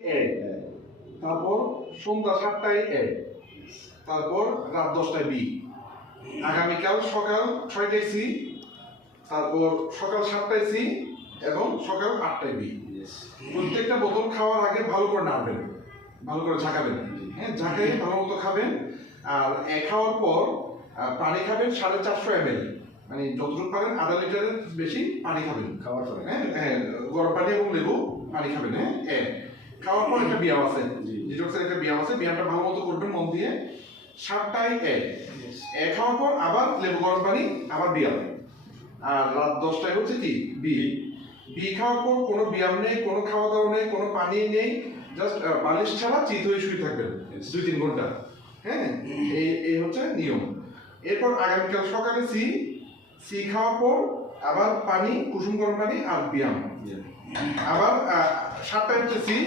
এ, তারপর সন্ধ্যা 7টায় এ, তারপর রাত 10টায় বি, আগামীকাল সকাল 6টায় সি, তারপর সকাল 7টায় সি এবং সকাল 8টায় বি। প্রত্যেকটা বোতল খাওয়ার আগে ভালো করে নাড়বেন, ভালো করে ঝাঁকাবেন, হ্যাঁ ঝাঁকিয়ে ভালো মতো খাবেন। আর খাওয়ার পর পানি খাবেন 450 ml, মানে যতটুকু পারেন আধা লিটারের বেশি পানি খাবেন খাওয়ার পরে। হ্যাঁ হ্যাঁ, গরম পানি এবং লেবু পানি খাবেন। হ্যাঁ খাওয়ার পর একটা ব্যায়াম আছে, ডিটক্সের একটা ব্যায়াম আছে, ব্যায়ামটা ভালো মতো করবেন মন দিয়ে। 7টায় খাওয়ার পর আবার লেবু গরম পানি, আবার ব্যায়াম। আর রাত 10টায় হচ্ছে কি বি। বি খাওয়ার পর কোনো ব্যায়াম নেই, কোনো খাওয়া দাওয়া নেই, কোনো পানি নেই, জাস্ট বালিশ ছাড়া চিত হয়ে শুয়ে থাকবেন 2-3 ঘন্টা। হ্যাঁ এই হচ্ছে নিয়ম। এরপর আগামীকাল সকালে সি, সি খাওয়ার পর আবার পানি, কুসুম গরম পানি আর ব্যায়াম। আবার 7টায় হচ্ছে সি।